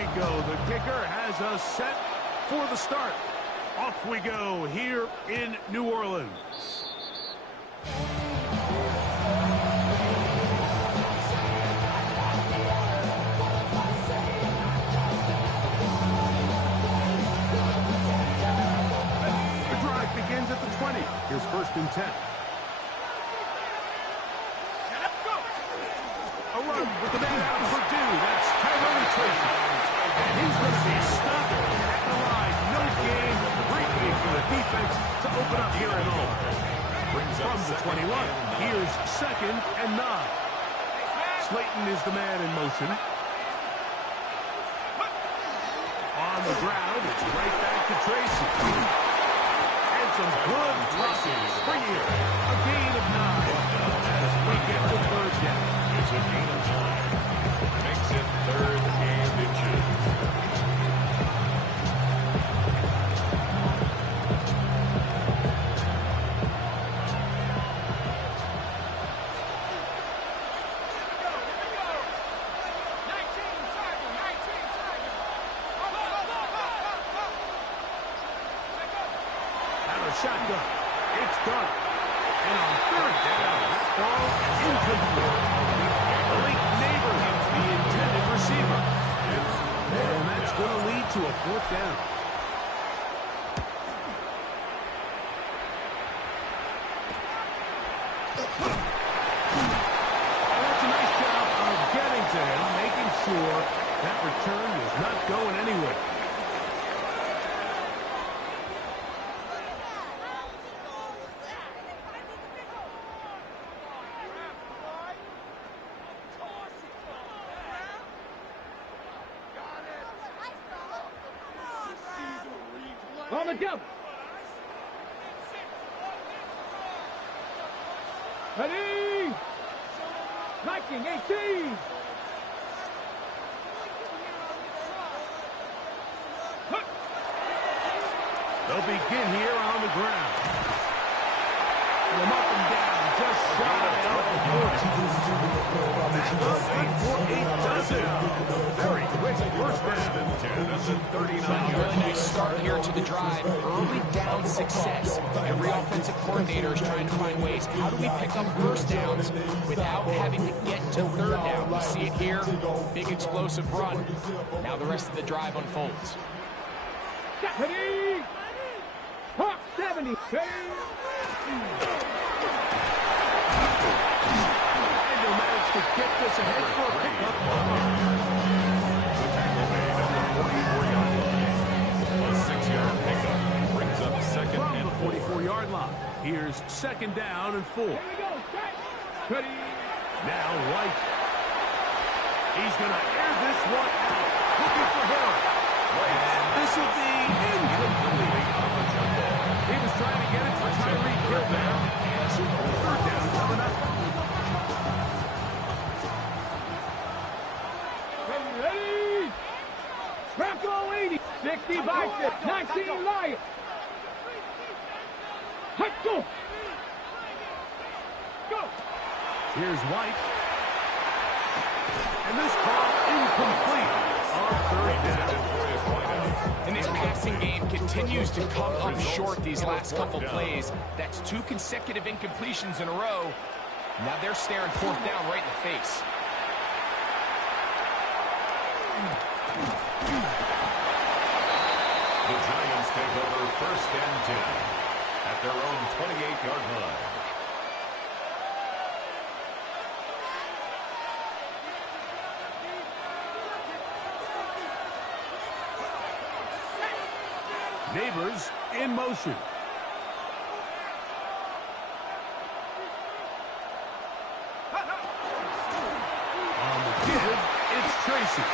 we go. The kicker has us set for the start. Off we go here in New Orleans. The drive begins at the 20. Here's 1st and 10. A run with the man out for two. That's Tracy. And he's going to be stopped at the line. No gain. Great way for the defense to open up here at home. From the 21, here's 2nd and 9. Slayton is the man in motion. On the ground, it's right back to Tracy. And some good blocking for here. A gain of 9 as we get the 3rd down. It's a gain of 9. Makes it 3rd and inches. Shotgun. It's done. And on 3rd down, that ball is incomplete. Malik Neighbors, the intended receiver. And that's going to lead to a 4th down. And that's a nice job of getting to him, making sure that return is not going anywhere. On the jump. Ready. Viking 18. They'll begin here on the ground. Them up and down, just shy of the 8 does it. Very quick 1st down. 39 yards. Really nice start here to the drive. Early down success. Every offensive coordinator is trying to find ways. How do we pick up 1st downs without having to get to 3rd down? We see it here. Big explosive run. Now the rest of the drive unfolds. Ready. Hawk 70. To get this ahead for a pickup. The tackle made at the 44-yard line. A 6-yard pickup brings up 2nd from and the 44-yard line. Here's 2nd down and 4. Ready. Now White. He's going to air this one out. Looking for Hill. And this will be incomplete. He was trying to get it for Tyreek Hill there. 3rd down coming up. Ready. Bronco 80. 60 by 19 Lions. Let's go. Go. Here's White. And this ball incomplete on 3rd down. And this passing game continues to come up short these last couple plays. That's 2 consecutive incompletions in a row. Now they're staring 4th down right in the face. The Giants take over 1st and 10 at their own 28-yard line. Neighbors in motion. On the give, it's Tracy.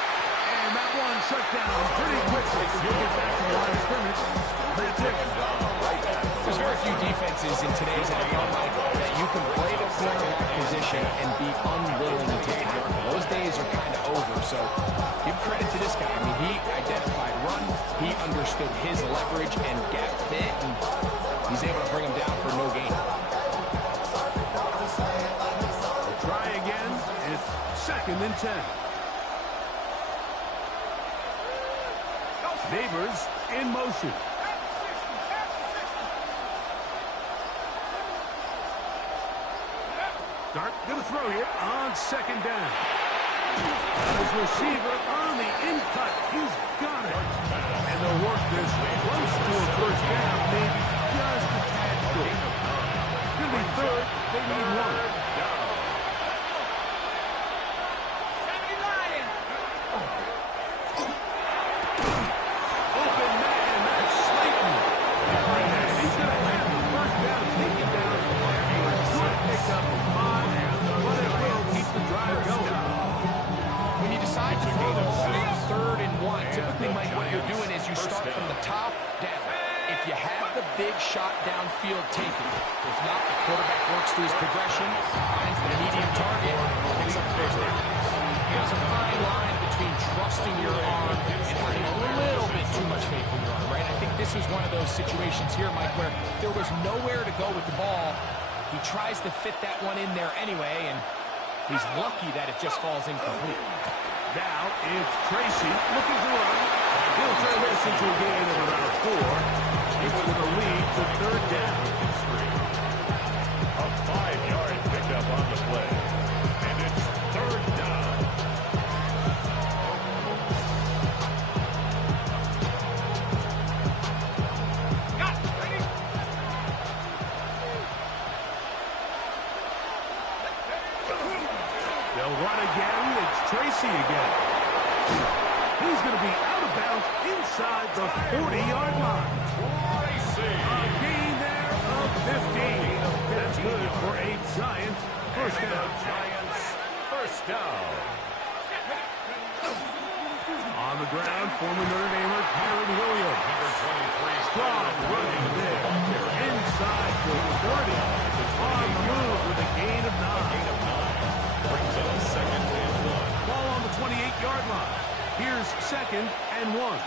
And that one shut down pretty quickly. He'll get back to the line of scrimmage. That's it. There's very few defenses in today's NFL, Michael, that you can play the quarterback position and be unwilling to tackle. Those days are kind of over, so give credit to this guy. I mean, he identified run, he understood his leverage and gap fit, and he's able to bring him down for no gain. We'll try again. It's 2nd and 10. Neighbors in motion. Dart going to throw here on second down. His receiver on the in-cut. He's got it. And they'll work this close to a first down, maybe just a tad short. It's going to be third. They need one. Open man, that's Slayton. And he's going to have the first down taken down. Good pick up of 5, but it will keep the drive going. When you decide to go to 3rd and 1, typically, Mike, what you're doing is you start from the top down. If you have the big shot downfield, take it. If not, the quarterback works through his progression, finds the medium target, picks up first down. There's a fine line between trusting your arm and having a little bit too much faith in your arm, right? I think this is one of those situations here, Mike, where there was nowhere to go with the ball. He tries to fit that one in there anyway, and he's lucky that it just falls incomplete. Now it's Tracy looking to run. He'll turn this into a gain of about 4. It's going to lead to 3rd down. A 5-yard pickup on the play. And it's 3rd down. They'll run again. It's Tracy again. He's going to be out of bounds inside the 40-yard line. A gain there of 15. That's good for a Giants first down. Giants first down. On the ground, former Notre Damer Kyron Williams. Number 23. Strong running there. Inside the 40. On the move with a gain of 9. Brings up 2nd and 1. Ball on the 28-yard line. Here's 2nd and 1.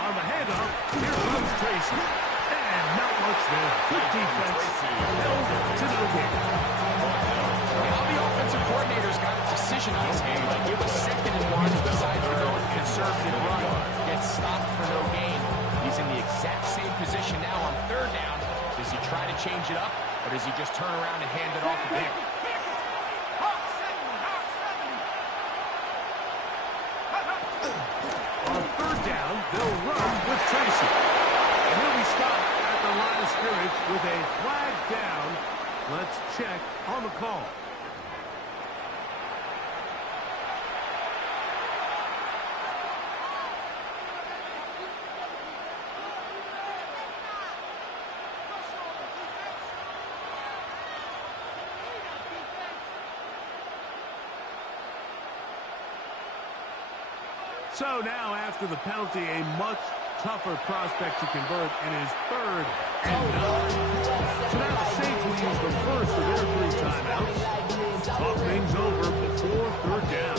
On the handoff, here comes Tracy. And not much there. Good defense. Held to no gain. Now the offensive coordinator's got a decision on this game. Like, it was 2nd and 1. He decides to go with a conservative run. Gets stopped for no gain. He's in the exact same position now on 3rd down. Does he try to change it up, or does he just turn around and hand it off again? On 3rd down, they'll run with Tracy. And he'll be stopped at the line of scrimmage with a flag down. Let's check on the call. So now, after the penalty, a much tougher prospect to convert in his 3rd and 9. So now the Saints will use the first of their 3 timeouts. Talk things over before 3rd down.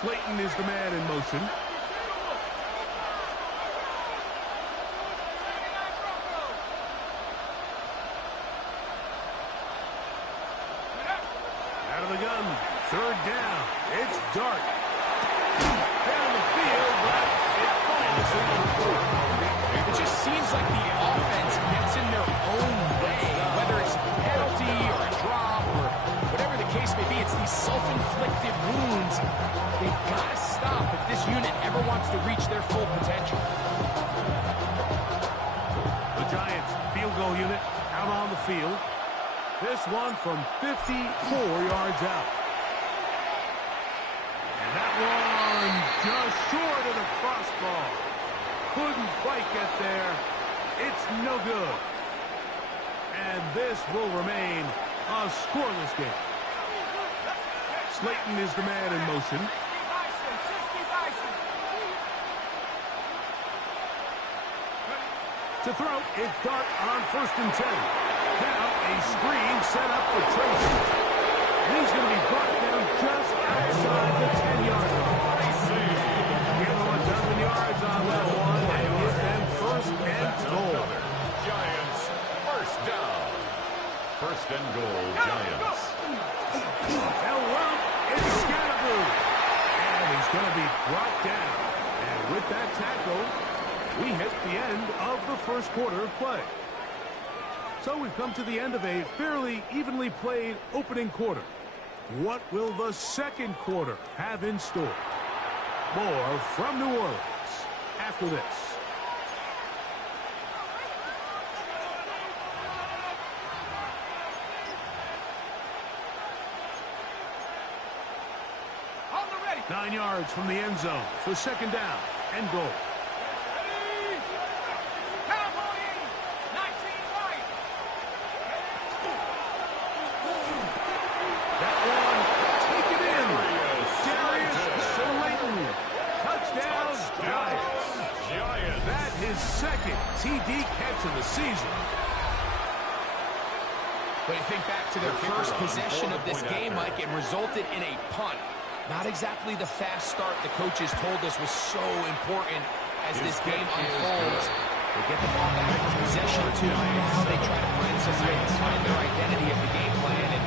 Slayton is the man in motion. Out of the gun, 3rd down. It's Dart. Down the field, but it falls into the court. It just seems like the offense gets in their own way, whether it's a penalty or a drop or whatever the case may be. It's these self-inflicted wounds. They've got to stop if this unit ever wants to reach their full potential. The Giants field goal unit out on the field. This one from 54 yards out. And that one just short of the crossbar. Couldn't quite get there. It's no good. And this will remain a scoreless game. Slayton is the man in motion. To throw, it's Dart on 1st and 10. Now a screen set up for Tracy. And he's going to be brought down just outside the 10-yard line. Give them a dozen yards on that one and give them 1st and goal. Giants first down. 1st and Nfgl Giants. And well, it's Scatterboo. And he's going to be brought down. And with that tackle, we hit the end of the first quarter of play. So we've come to the end of a fairly evenly played opening quarter. What will the second quarter have in store? More from New Orleans after this. On the ready. 9 yards from the end zone for second down and goal. Ready. Cowboy 19 right. That one, take it in. Darius Slayton. Touchdown, Giants. That his second TD catch of the season. But you think back to their first possession of this game, Mike, it resulted in a punt. Not exactly the fast start the coaches told us was so important as this game unfolds. They get the ball back for possession two. Now they try to find some way to find their identity of the game plan, and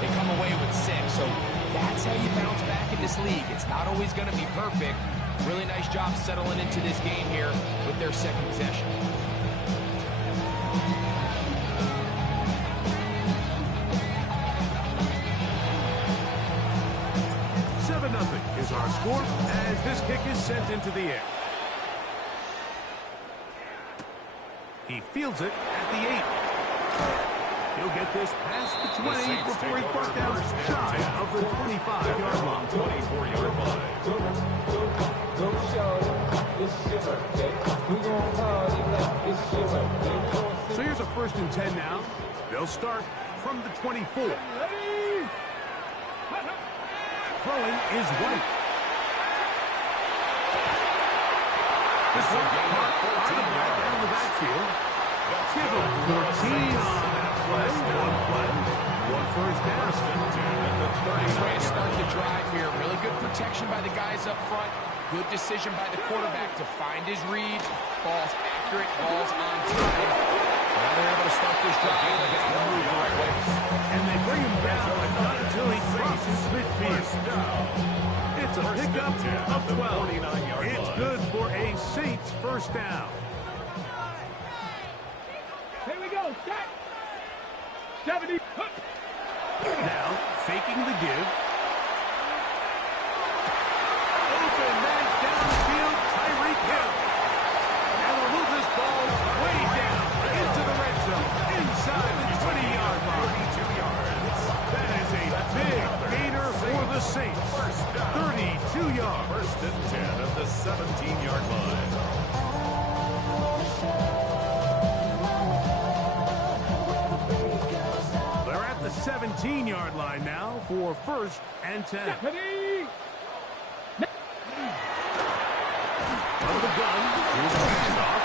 they come away with 6. So that's how you bounce back in this league. It's not always going to be perfect. Really nice job settling into this game here with their second possession. 7-0 is our score as this kick is sent into the air. He fields it at the 8. He'll get this past the 20 before he's brought down shy of the 25-yard line. 24-yard line. So here's a 1st and 10 now. They'll start from the 24. Ready. Throwing is White. This one caught by the back down the backfield. Give him 14 on that play. One first down. Nice way to start the drive here. Really good protection by the guys up front. Good decision by the quarterback to find his read. Ball's accurate, ball's on time. Now they're able to start this drive. They got to move the right way. And they bring him down, but not until he crosses midfield. It's a pickup of 12. It's good for a Saints first down. Here we go. Set. 70. Now, faking the give. Open man downfield, Tyreek Hill. And will move this ball way down into the red zone, inside the 20-yard line. 32 yards. That is a big gainer for the Saints. 32 yards. 1st and 10 at the 17-yard line. They're at the 17-yard line now for 1st and 10. Ready. From the gun, here's the handoff.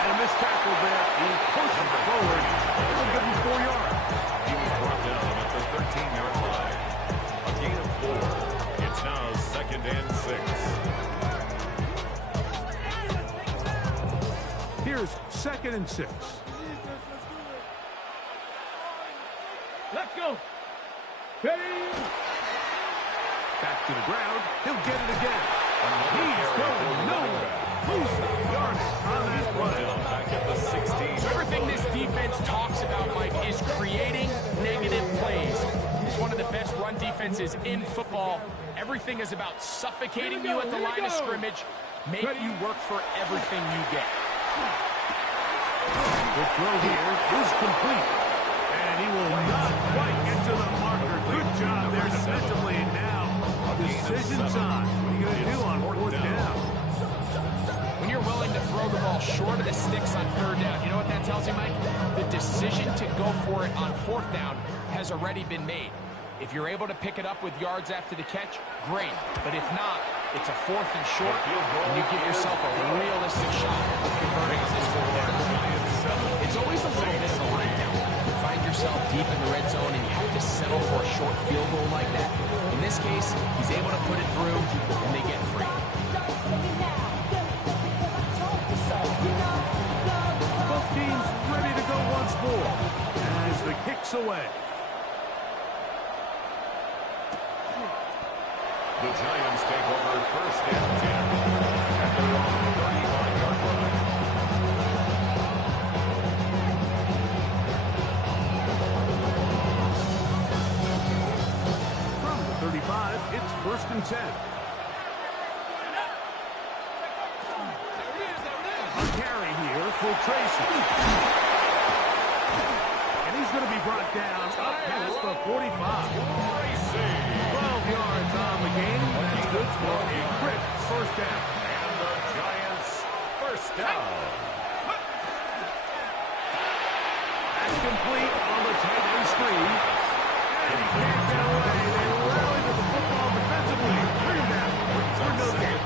And a missed tackle there. He pushes forward. It'll give him 4 yards. He was brought down at the 13-yard line. A gain of 4. It's now 2nd and 6. Here's 2nd and 6. Let's go. Ready. Back to the ground. He'll get it again. He's going nowhere. Losing yardage on that play. Back at the 16. So everything this defense talks about, Mike, is creating negative plays. It's one of the best run defenses in football. Everything is about suffocating you at the line of scrimmage, make you work for everything you get. The throw here is complete. And he will not quite get to the marker. Good job there defensively. And now, decision time. What are you going to do on 4th down? When you're willing to throw the ball short of the sticks on 3rd down, you know what that tells you, Mike? The decision to go for it on 4th down has already been made. If you're able to pick it up with yards after the catch, great. But if not, it's a 4th and short, and you give yourself a realistic shot of converting on this 4th down. It's always a little bit of a letdown. You find yourself deep in the red zone, and you have to settle for a short field goal like that. In this case, he's able to put it through, and they get 3. Both teams ready to go once more as the kick's away. The Giants take over first and 10 at their own 35-yard line. From the 35, it's first and 10. A carry here for Tracy. And he's going to be brought down up past the 45. 12 yards on the game. That's good for a quick first down. And the Giants first down. That's complete on the tight end screen. And he can't get away. They rally to the football defensively. Bring him down. For no gain.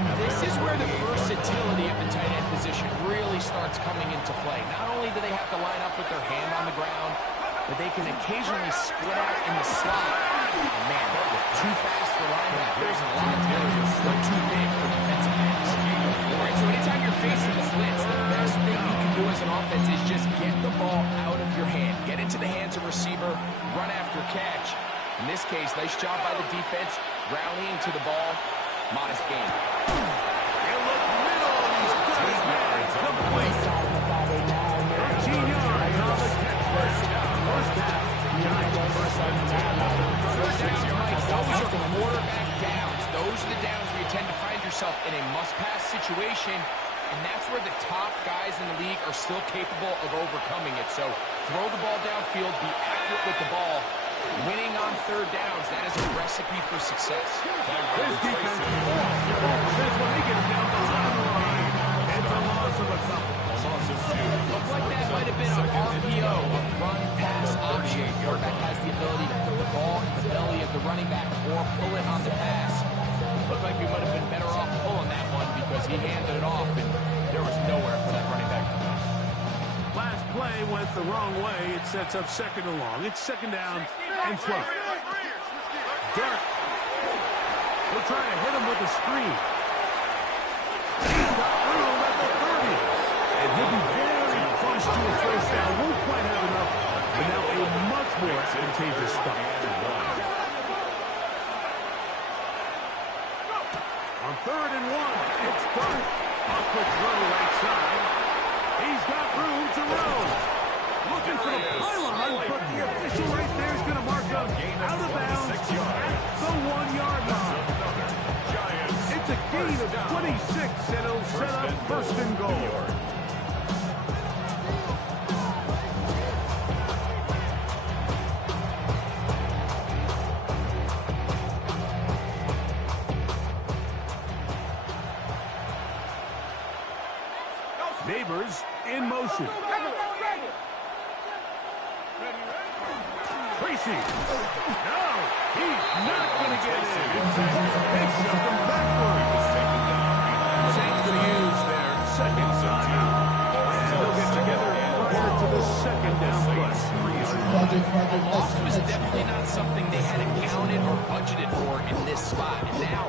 And this is where the versatility of the tight end position really starts coming into play. Not only do they have to line up with their hand on the ground, but they can occasionally split out in the slot. And man, with too fast for linebackers and a lot of tailors, they're too big for defensive backs. All right, so anytime you're facing the blitz, the best thing you can do as an offense is just get the ball out of your hand. Get into the hands of receiver, run after catch. In this case, nice job by the defense, rallying to the ball. Modest gain. They look middle. He's got his man. Complete. 13 yards on the catch there. First down. Giants first and 10. First downs, Mike, those are quarterback downs. Those are the downs where you tend to find yourself in a must-pass situation, and that's where the top guys in the league are still capable of overcoming it. So throw the ball downfield, be accurate with the ball. Winning on third downs, that is a recipe for success. This defense says when they get it down the line, it's a loss of a couple. Looked like that might have been an RPO, a run-pass option. Quarterback has the ability to put the ball in the belly of the running back or pull it on the pass. Looked like we might have been better off pulling that one because he handed it off and there was nowhere for that running back to go. Last play went the wrong way. It sets up second and long. It's second down and 12. Dirk. They'll try to hit him with a screen. He's got room at the 30. And he'll be very close to a first down. Won't quite have enough, but now a much more advantageous start. On third and 1, it's Dirk. A quick throw right side. He's got room to roll. Looking for the pylon, but the official right there is going to mark up out of bounds at the 1-yard line. It's a gain of 26, and it'll set up first and goal. Neighbors in motion. Tracy. No, he's not going to get in. They shoved him backwards. Saints going to use their second timeout. And they'll get together and head to the second down play. A loss was definitely not something they had accounted or budgeted for in this spot. And now,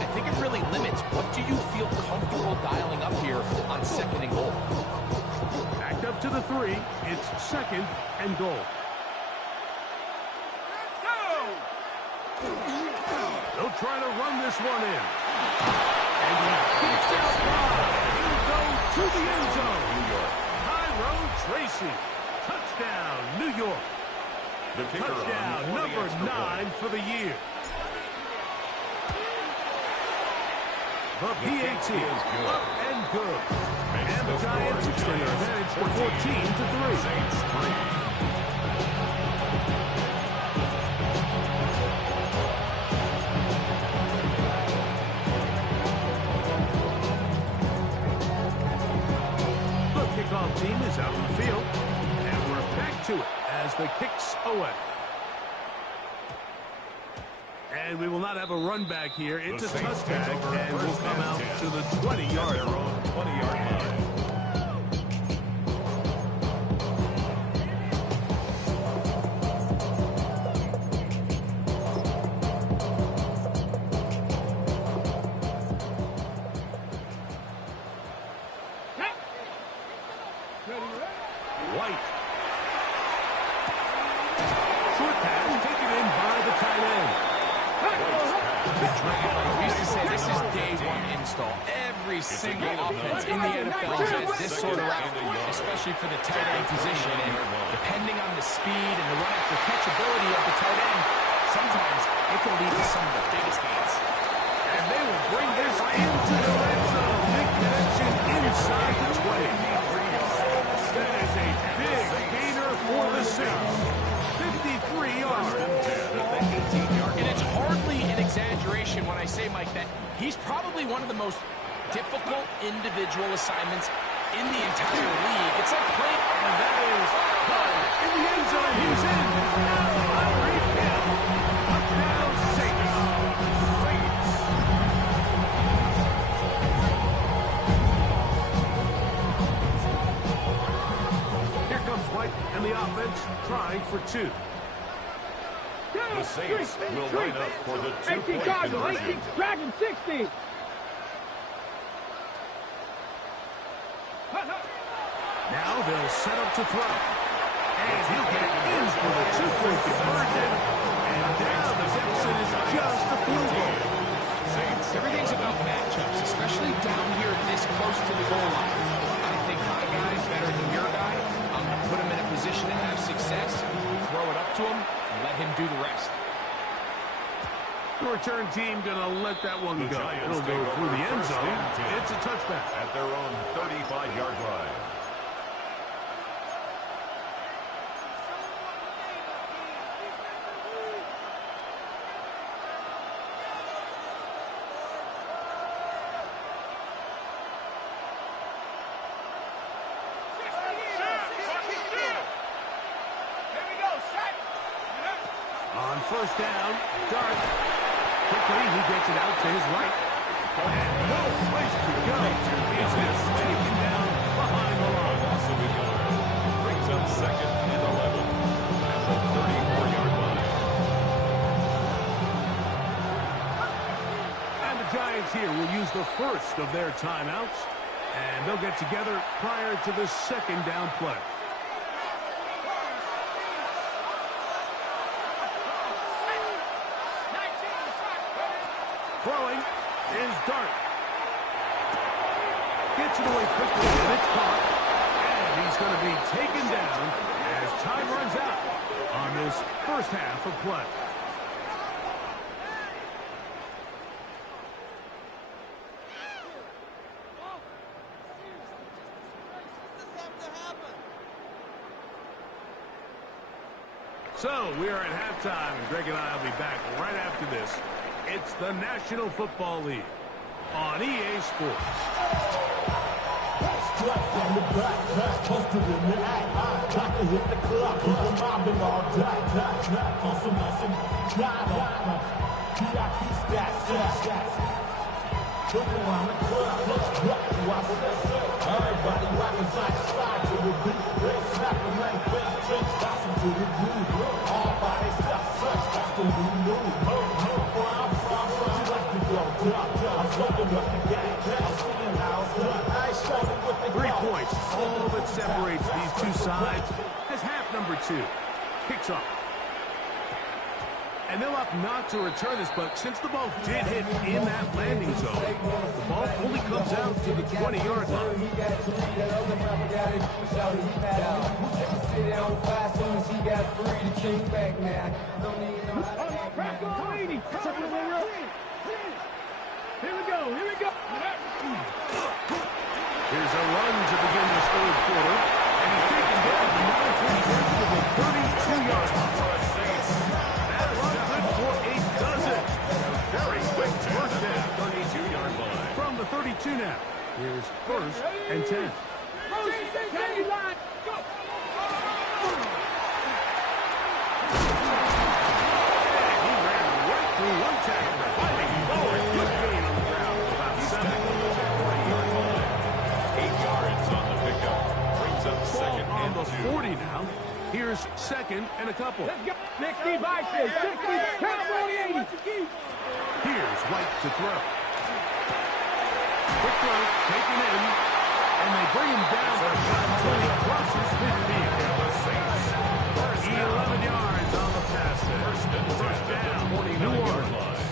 I think it really limits what do you feel comfortable dialing up here on second and goal. Backed up to the 3. It's second and goal. They'll try to run this one in. And he gets out wide. He'll go to the end zone. New York. Tyrone Tracy. Touchdown, New York. The touchdown, number 9 for the year. The PAT is up and good. And the Giants extend their advantage to 14-3. Saints 3. Kickoff team is out on the field, and we're back to it as the kick's away. And we will not have a run back here. It's a touchback, and we'll come out to the 20-yard line. 20-yard line. White. Short pass taken in by the tight dread. Like we used to say, this is day one install. Every single offense in the NFL has this sort of route, especially for the tight end position. And depending on the speed and the run after catchability of the tight end, sometimes it can lead to some of the biggest gains. And they will bring this into the red zone. Big connection inside the 20. That is a big gainer for the Saints. 53 yards. And it's hardly an exaggeration when I say, Mike, that he's probably one of the most difficult individual assignments in the entire league. It's like playing... And that is in the end zone. He's in. Tyreek Hill. Touchdown, Saints. Here comes White and the offense trying for two. The Saints will line up for the 2-point conversion. Dragon 60. Now they'll set up to throw. And he'll get it in for the 2-point conversion. And now the deficit is just a field goal. Everything's about matchups, especially down here this close to the goal line. I think my guy's better than your guy. I'm going to put him in a position to have success, throw it up to him, and let him do the rest. The return team going to let that one go. It'll go through the end zone. It's a touchback. At their own 35-yard line. On first down, Dart. Quickly, he gets it out to his right. And no place to go. He's just taken down behind the line. Brings up second and 11 at the 34-yard line. And the Giants here will use the first of their timeouts. And they'll get together prior to the second down play. Throwing is Dart. Gets it away quickly, and it's caught. And he's going to be taken down as time runs out on this first half of play. So we are at halftime, and Greg and I will be back right after this. It's the National Football League on EA Sports. Strike from the back, posted in the act. Got to hit the clock, people mobbing all day. Hustle, VIP stats. Looking around the club, everybody rocking side to side to the beat. Big snapping like big drinks, bouncing to the groove. All bodies stop, search, that's the new move. Where I'm from, you like to go I'm smoking up the gang, I'm seeing how it's done. I ain't showing what they 3 points, all that separates these two sides as half number 2 kicks off. And they'll opt not to return this, but since the ball did hit in that landing zone, the ball only comes out to the 20-yard line. Here we go. Here's a run to begin this third quarter, and he's taken down the 32-yard line. That run good for a dozen. Very quick first down. 32-yard line. From the 32 now. Here's first and 10. County line. Go. And he ran right through one tackle, fighting forward. Good gain on the ground. About 7. 40-yard line. 8 yards on the pickup. Brings up Ball second on and the 2. 40 now. Here's second and a couple. Let's go. 60 by 6. 60. Count on 80. Here's White to throw. Quick throw, taken in, and they bring him down until he crosses midfield. 11 yards on the pass there. First down, New Orleans.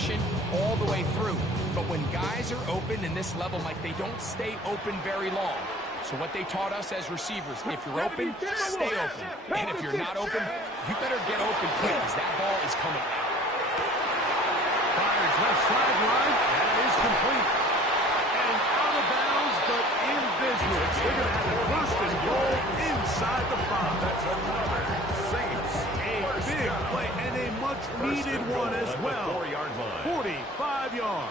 possession all the way through. But when guys are open in this level, Mike, they don't stay open very long. So what they taught us as receivers, if you're open, stay open. And if you're not open, you better get open quick, because that ball is coming out. Fires left sideline, and it is complete. And out of bounds, but in business. They're going to have a first and goal inside the 5. That's another Saints. A big play, and a much-needed one as well. 45 yards.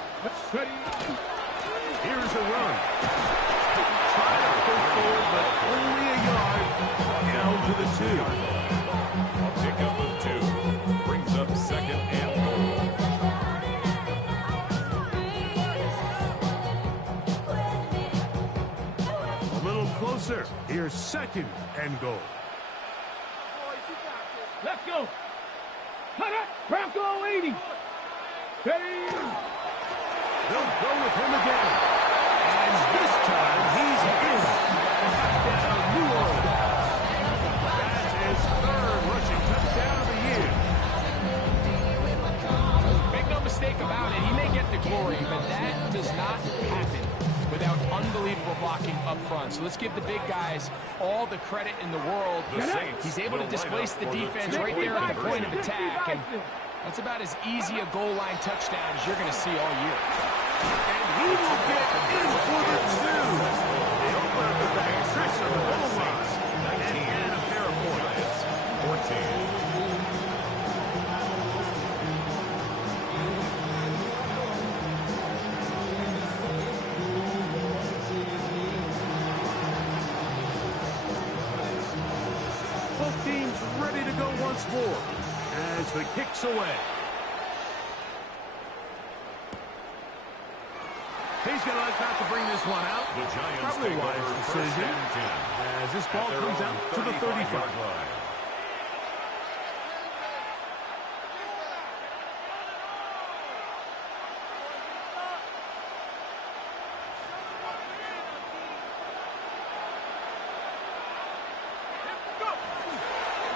Here's a run. Try to pull forward, but only a yard. Down to the 2. A pickup of 2. Brings up second and goal. A little closer. Here's second and goal. Let's go. Cut it. Bronco 80. Steady. They'll go with him again. And this time, he's in. Touchdown, New Orleans. That's his third rushing touchdown of the year. Make no mistake about it, he may get the glory, but that does not happen without unbelievable blocking up front. So let's give the big guys all the credit in the world. He's able to displace the defense right there at the point of attack, and that's about as easy a goal line touchdown as you're going to see all year. And he will get in for the 2. They open up the back 6 on the goal line. And a pair of points. 14. Both teams ready to go once more as the kick's away. He's going to like not to bring this one out. The Giants Probably take wise over decision first and 10. as this ball comes out to the 35. line.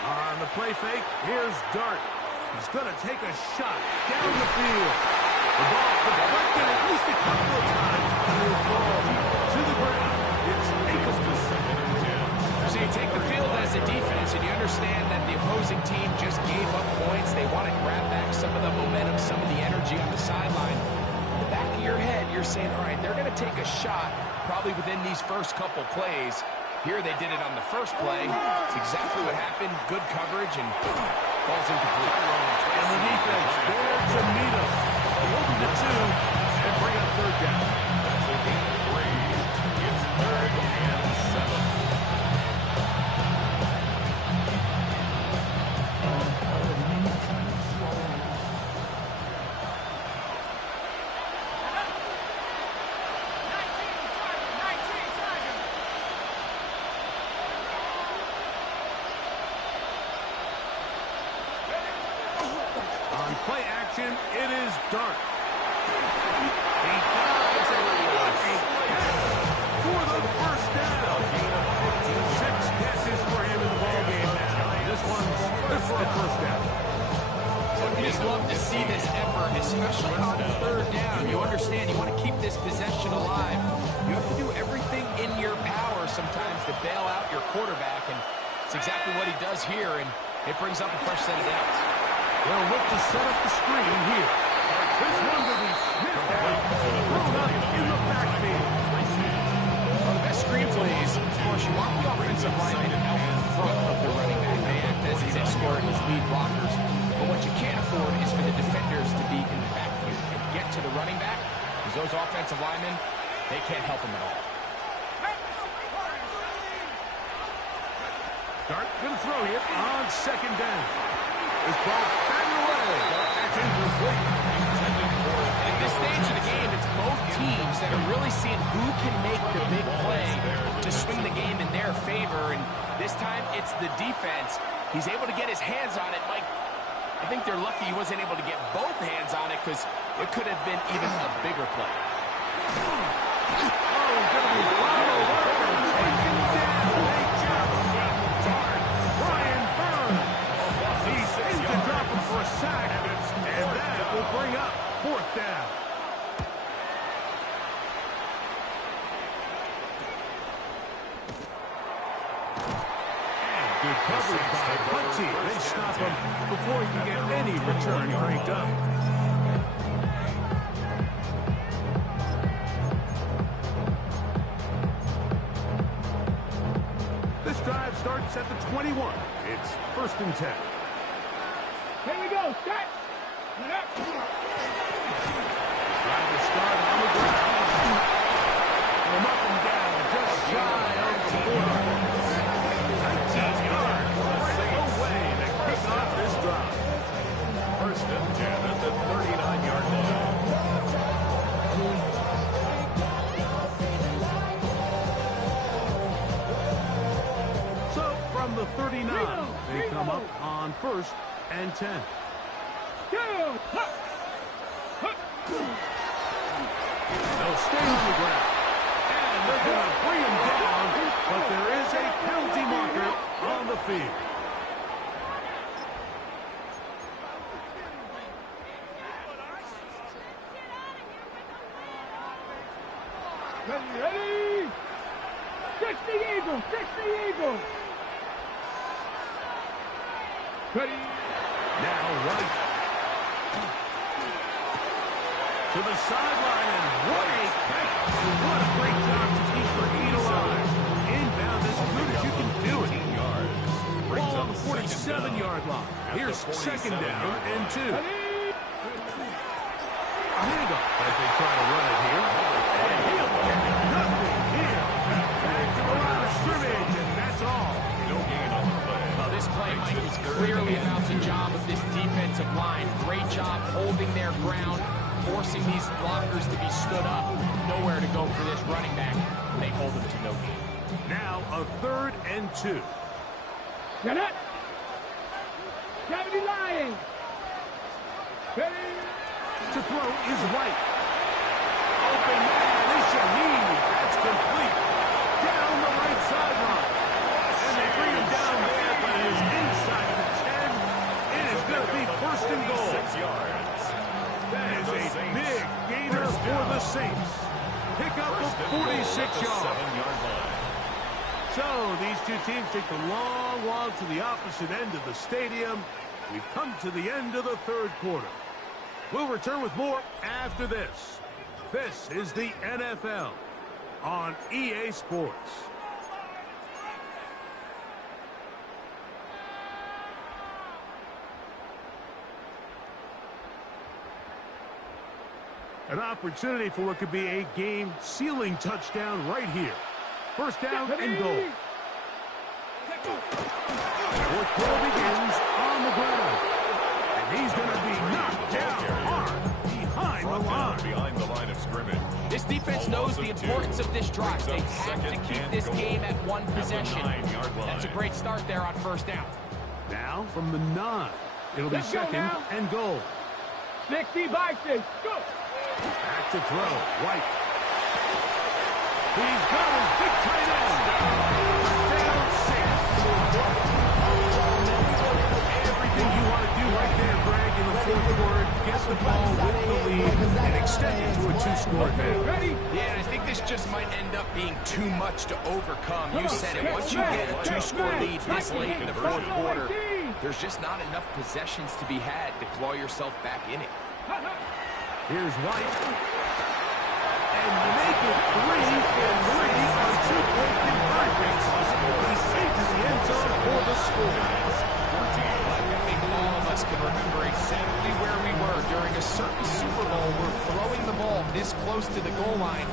On the play fake, here's Dart. He's going to take a shot down the field. The ball deflected at least a couple of times. And it will fall to the ground. It's incomplete. Second and 10. So you take the field as a defense, and you understand that the opposing team just gave up points. They want to grab back some of the momentum, some of the energy on the sideline. In the back of your head, you're saying, all right, they're going to take a shot probably within these first couple plays. Here they did it on the first play. It's exactly what happened. Good coverage, and falls incomplete. And the defense there to meet him. They open the 2 and bring up third down. That's a gain of 3. It's third and 7. On play action, it is Dart. He dives and rushes for the first down. 6 catches for him in the ballgame now. This one's for a first down. You just love to see this effort, especially on third down. You understand, you want to keep this possession alive. You have to do everything in your power sometimes to bail out your quarterback, and it's exactly what he does here, and it brings up a fresh set of downs. They'll look to set up the screen here. This one will be sniffed out, thrown up in the backfield. One of the best screen plays, of course, you want the offensive lineman out in front of the running back. They act as his escort, his lead blockers. But what you can't afford is for the defenders to be in the backfield and get to the running back, because those offensive linemen, they can't help him at all. Dart going to throw here on second down. This ball back away. That's incomplete. At this stage of the game, it's both teams that are really seeing who can make the big play to swing the game in their favor. And this time, it's the defense. He's able to get his hands on it. Mike, I think they're lucky he wasn't able to get both hands on it, because it could have been even a bigger play. Oh, going to be followed up and taken down. They just Dart. Brian Burns. He's in to drop him for a sack. And that will bring up Good coverage by Butsy. They stop him before he can get any return cranked up. This drive starts at the 21. It's 1st and 10. Here we go. Start. Drive to start on the ground. From up and down, just shy of the 40. 19 yards. No way to kick off this drive. 1st and 10 at the 39-yard line. So from the 39, they come up on 1st and 10. Go. They'll stay on the ground. And they're going to bring him down, but there is a penalty marker on the field. Ready? 60 Eagles. 60 Eagles. Ready? Now right to the sideline, and what a catch. What a great job to keep their feet alive. Inbounds as good as you can do it. 15 yards. Ball on the 47-yard line. Here's 2nd down and 2. Handoff as they try to run it here. And he'll get nothing here. Back to the line of scrimmage, and that's all. No gain on the play. Well, this play, Mike, is clearly about the job of this defensive line. Great job holding their ground, forcing these blockers to be stood up. Nowhere to go for this running back. They hold him to no gain. Now a 3rd and 2. Get it. 70 Lions. Ready? To throw is White. Open man is Shaheed. That's complete. Down the right sideline. And they bring him down there, but it is inside of the 10. It is going to be 1st and goal. 6 yards. That is a big gainer for the Saints. Pick up of 46 yards. 7-yard line. So these two teams take the long walk to the opposite end of the stadium. We've come to the end of the 3rd quarter. We'll return with more after this. This is the NFL on EA Sports. An opportunity for what could be a game-sealing touchdown right here. 1st down and goal. 4th quarter begins on the ground. And he's going to be knocked down hard behind the line. Behind the line of scrimmage. This defense knows the importance of this drive. They have to keep this game at one possession. That's a great start there on 1st down. Now from the 9. It'll be 2nd and goal. 60 by 6. Go. Back to throw. White. He's got his big tight end. Down 6. Everything you want to do right there, Greg, in the 4th quarter. Get the ball with the lead and extend it to a 2-score advantage. Ready? Yeah, and I think this just might end up being too much to overcome. You said it. Once you get a 2-score lead this late in the 4th quarter, there's just not enough possessions to be had to claw yourself back in it. Here's White. And make it 3 for 3 on 2-point conversions. He's into the end zone for the score. I think all of us can remember exactly where we were during a certain Super Bowl where throwing the ball this close to the goal line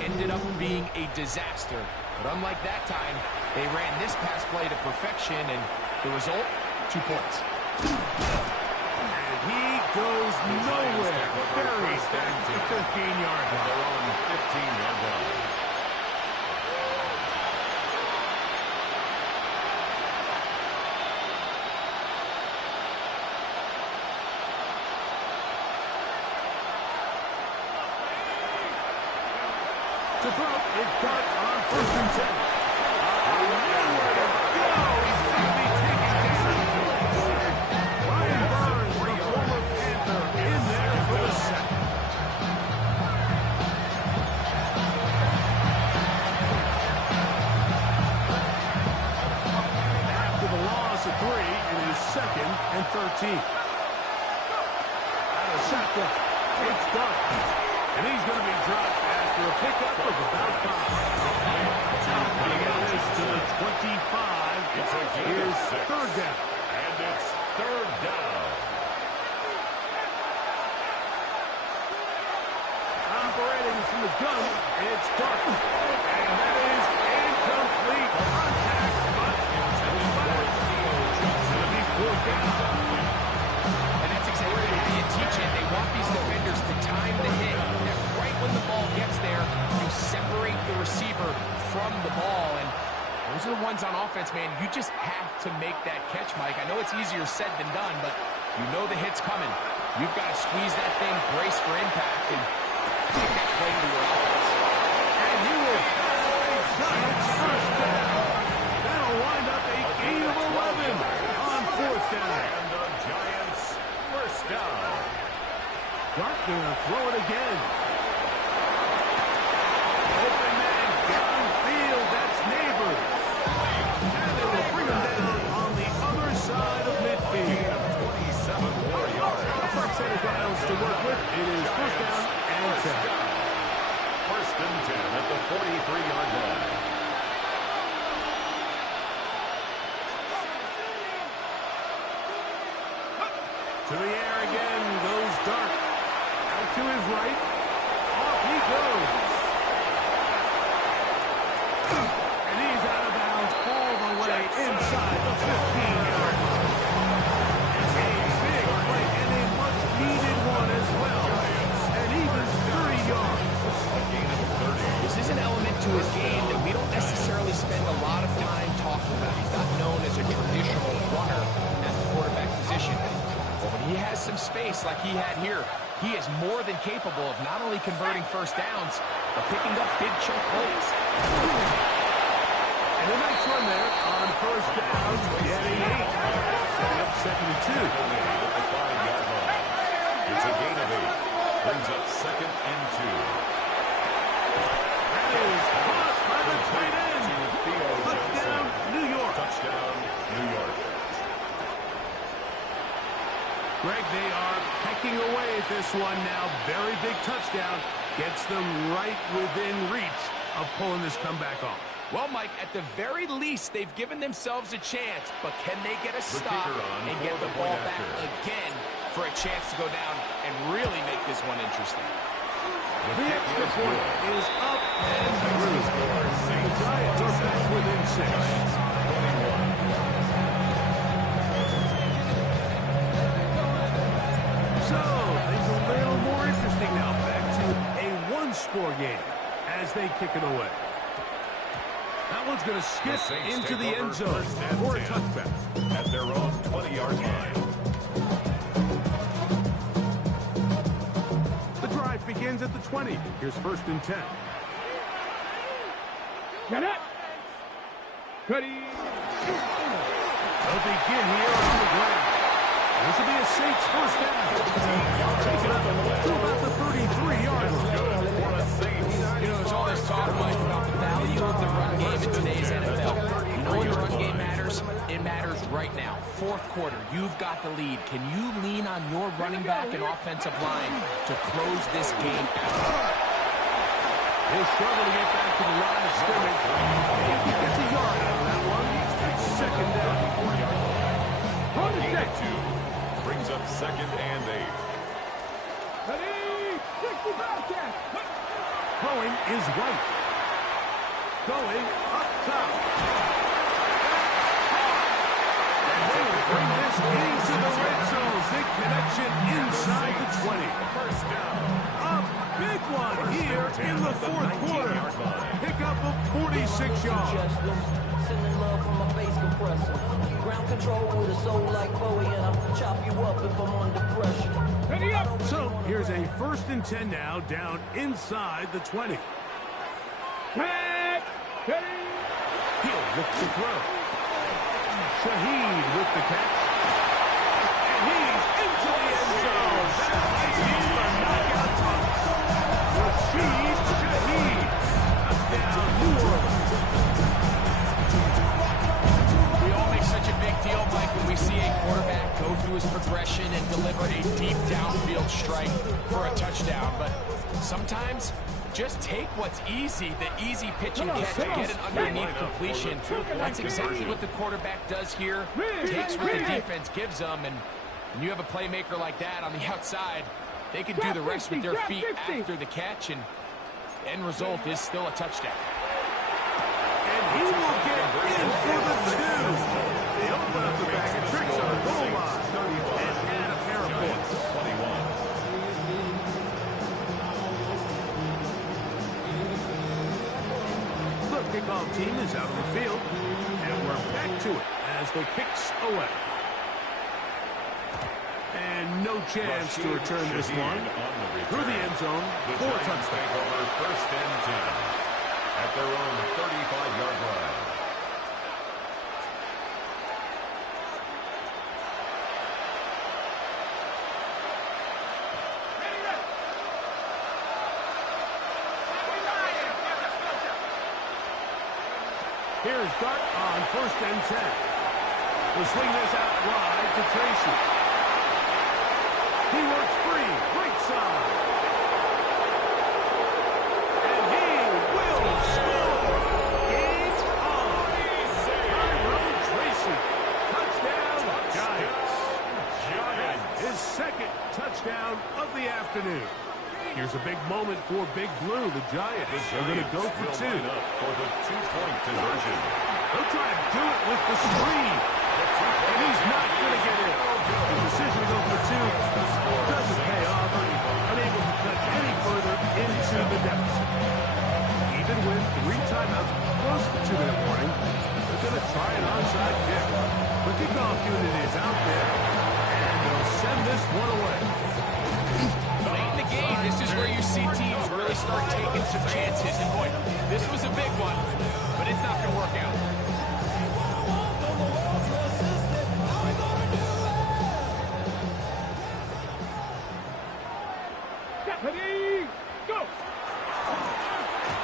ended up being a disaster. But unlike that time, they ran this pass play to perfection, and the result, 2 points. And he goes nowhere. Buries back to the 15-yard line. They're on 15-yard line. To throw, it's got on 1st and 10. Nowhere to go. He's going to be taken down. Ryan Burns, the former Panther, in there for the sack. After the 13. Out of shotgun. It's Dark. And he's going to be dropped after a pickup of about 5. Cutting out this to the 25. Here's third down. And it's third down. Operating from the gun, it's Dark. And that is incomplete contact, but intended by it's going to be fourth down. And that's exactly how you teach it. They want these defenders to time the hit. And right when the ball gets there, you separate the receiver from the ball. And those are the ones on offense, man. You just have to make that catch, Mike. I know it's easier said than done, but you know the hit's coming. You've got to squeeze that thing, brace for impact, and take that play for your offense. And he will have a Giants first down. That'll wind up a gain of 11 on fourth down. And the Giants first down. Dark gonna throw it again. Open man downfield. That's Neighbors. And they will bring him down on the other side of midfield. 27 more yards. A fresh set of downs to work with. It is first down and 10. First and 10 at the 43-yard line. To the air again goes Dark. Out to his right. Off he goes. And he's out of bounds all the way inside the 15-yard line. It's a big play and a much-needed one as well. And even 30 yards. A gain of 30. This is an element to his game that we don't necessarily spend a lot of time talking about. He's not known as a traditional runner at the quarterback position. But when he has some space like he had here, he is more than capable of not only converting first downs, but picking up big chunk plays. And a nice run there on first down. Getting 8. Setting up second and 2. At the 5-yard line. It's a gain of 8. Brings up second and 2. That is caught by the tight end. Touchdown, New York. Touchdown, New York. Greg, they are pecking away at this one now. Very big touchdown. Gets them right within reach of pulling this comeback off. Well, Mike, at the very least, they've given themselves a chance, but can they get a stop and get the ball back again for a chance to go down and really make this one interesting? The extra point is up and through. The Giants are back within 6. So, things a little more interesting now. Back to a one-score game as they kick it away. That one's going to skip into the end zone for a touchback. At their own 20-yard line. The drive begins at the 20. Here's first and 10. Get it. Ready. They'll begin here on the ground. This will be a Saints first down. Take it up to about the 33-yard line. You know, there's all this talk, Mike, about the value of the run game in today's NFL. You know when the run game matters? It matters right now. Fourth quarter, you've got the lead. Can you lean on your running back and offensive line to close this game out? He'll struggle to get back to the line of scrimmage. He gets a yard out of that one. It's second down. Gain of 2. Brings up second and 8. Ready. 60 back there. Throwing is White. Going up top. And they will bring this into the red zone. Big connection inside the 20. First down. A big one here in the fourth quarter. Pickup of 46 yards. Sending love from my bass compressor. Ground control with a soul like Bowie, and I'll chop you up if I'm under pressure. Ready up. So here's a first and 10 now, down inside the 20. Back. Ready. He'll look to throw. Shaheed with the catch. And he's into the end zone. That might be a knockout touch. Rashid Shaheed. Touchdown, New Orleans. We all make such a big deal, Mike, when we see a quarterback go through his progression and deliver a deep downfield strike for a touchdown. But sometimes, just take what's easy, the easy pitch and catch, and get an underneath completion. That's exactly what the quarterback does here. Takes what the defense gives them, and when you have a playmaker like that on the outside, they can do the rest with their feet after the catch, and end result is still a touchdown. And he will get in for the 2. They open up the bag of tricks on the goal line and add a pair of points. 21. The kickoff team is out on the field, and we're back to it as the kicks away. And no chance to return this one through the end zone for a touchdown. Over 1st and 10 at their own 35-yard line. Here's Dart on 1st and 10. We'll swing this out wide to Tracy. He works free, right side. And he will score. Gains on. Tyrone Tracy. Touchdown, Giants. His 2nd touchdown of the afternoon. Here's a big moment for Big Blue. The Giants are going to go for 2. For the 2-point conversion. They'll try to do it with the screen. And he's not going to get in. The decision to go for 2 doesn't pay off. Unable to cut any further into the deficit. Even with 3 timeouts close to the 2-minute warning, they're going to try an onside kick. The kickoff unit is out there, and they'll send this one away. Late in the game, this is where you see teams really start taking some chances. And boy, this was a big one, but it's not going to work out. Ready, go!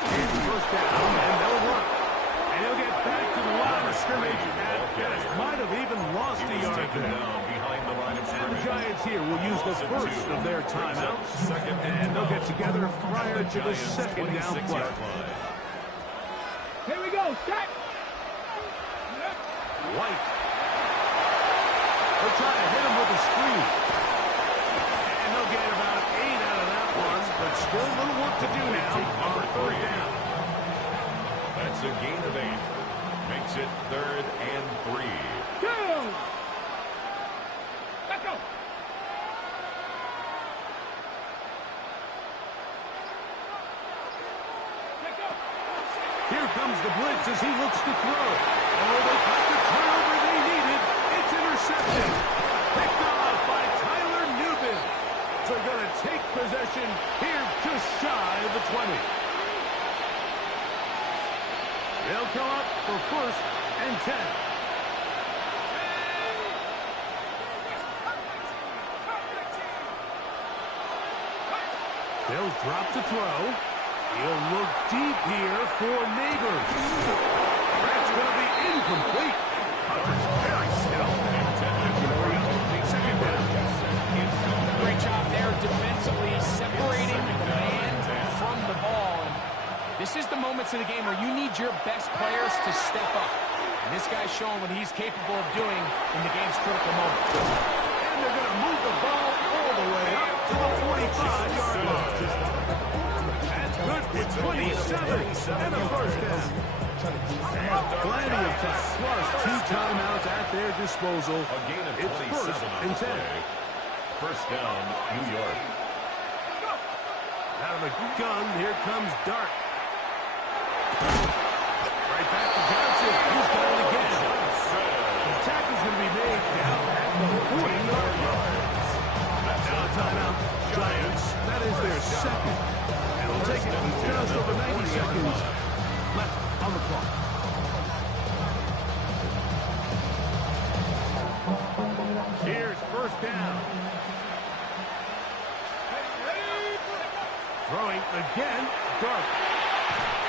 Here's the 1st down, and they'll run. And he'll get back to the line of scrimmage. And might have even lost a yard there. Behind the line of And scrimmage. the Giants here will use the first of their timeouts. And they'll get together prior to the 2nd down play. Here we go, set! White. They'll try to hit him with a screen. And they'll get about 8 out of that one, but still a little work to do now on 3rd down. That's a gain of 8. Makes it 3rd and 3. Go! Let's go! Let's go! Here comes the blitz as he looks to throw. Oh, they got the turnover they needed. It's intercepted. Picked off by Tyler Newbin. They're going to take possession here just shy of the 20. They'll come up for 1st and 10. They'll drop to throw. He'll look deep here for Neighbors. That's going to be incomplete. Hubbard's very still. 2nd down. Great job there defensively, separating the man from the ball. And this is the moments of the game where you need your best players to step up. And this guy's showing what he's capable of doing in the game's critical moments. And they're going to move the ball all the way up to the 45-yard line. That's good for 27 and a 1st down. Plenty of time, plus 2 timeouts at their disposal. A gain of It's 27 1st on and the 10. play. 1st down, New York. Out of the gun, here comes Dart. Right back to Johnson. He's got it again. The tackle's going to be made down at the 40-yard line. Now timeout, Giants. That is their 2nd. And they'll take it with just over 90 seconds left on the clock. Here's 1st down. Throwing again, Dart.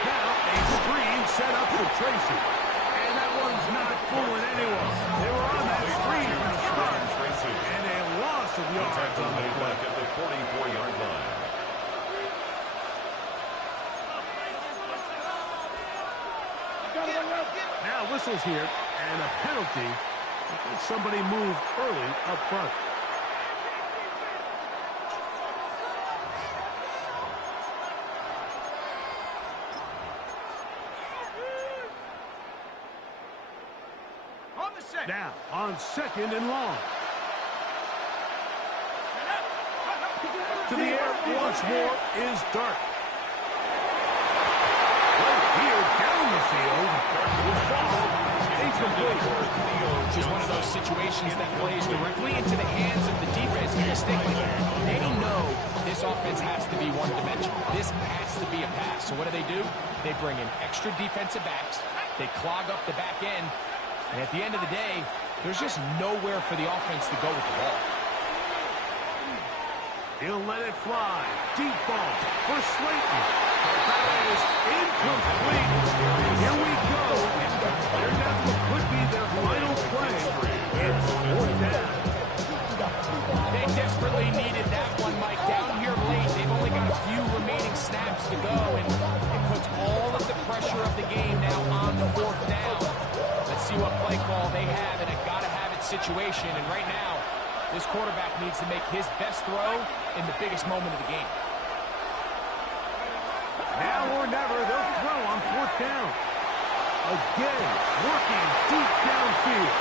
Now a screen set up for Tracy. And that one's not fooling anyone. They were on that screen from the start. And calls here, and a penalty. Somebody moved early up front. Now, on 2nd and long. To the air once more is Dart. Right here down the field. Will fall. Incomplete. This is one of those situations that plays directly into the hands of the defense. You just think, they know this offense has to be one-dimensional. This has to be a pass. So what do? They bring in extra defensive backs. They clog up the back end. And at the end of the day, there's just nowhere for the offense to go with the ball. He'll let it fly. Deep ball for Slayton. That is incomplete. Here we go. And that's what could be their final play. It's 4th down. They desperately needed that one, Mike. Down here late, they've only got a few remaining snaps to go, and it puts all of the pressure of the game now on the 4th down. Let's see what play call they have in a gotta-have-it situation. And right now, this quarterback needs to make his best throw in the biggest moment of the game. Now or never, they'll throw on 4th down. Again, working deep downfield.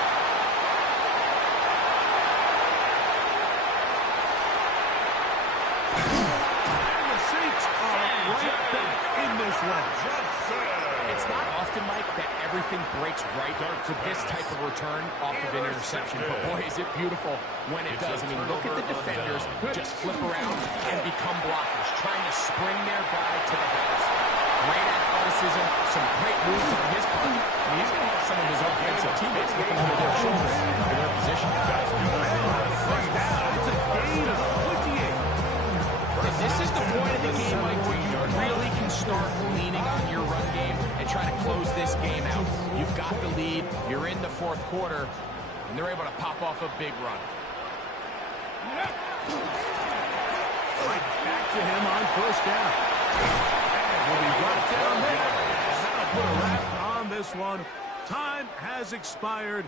And the Saints are right back in this one. It's not often, Mike, that everything breaks right for this type of return off of an interception. But boy, is it beautiful when it does. I mean, look at the defenders just flip around and become blockers, trying to spring their guy to the house. Great athleticism, some great moves on his part. I mean, he's going to have some of his offensive teammates looking over their shoulders for their position. First down, it's a gain of 28. And this is the point of the game, Mike, where you really can start leaning on your run game and try to close this game out. You've got the lead, you're in the 4th quarter, and they're able to pop off a big run. Right back to him on 1st down. And we'll be right down there. And that'll put a wrap on this one. Time has expired.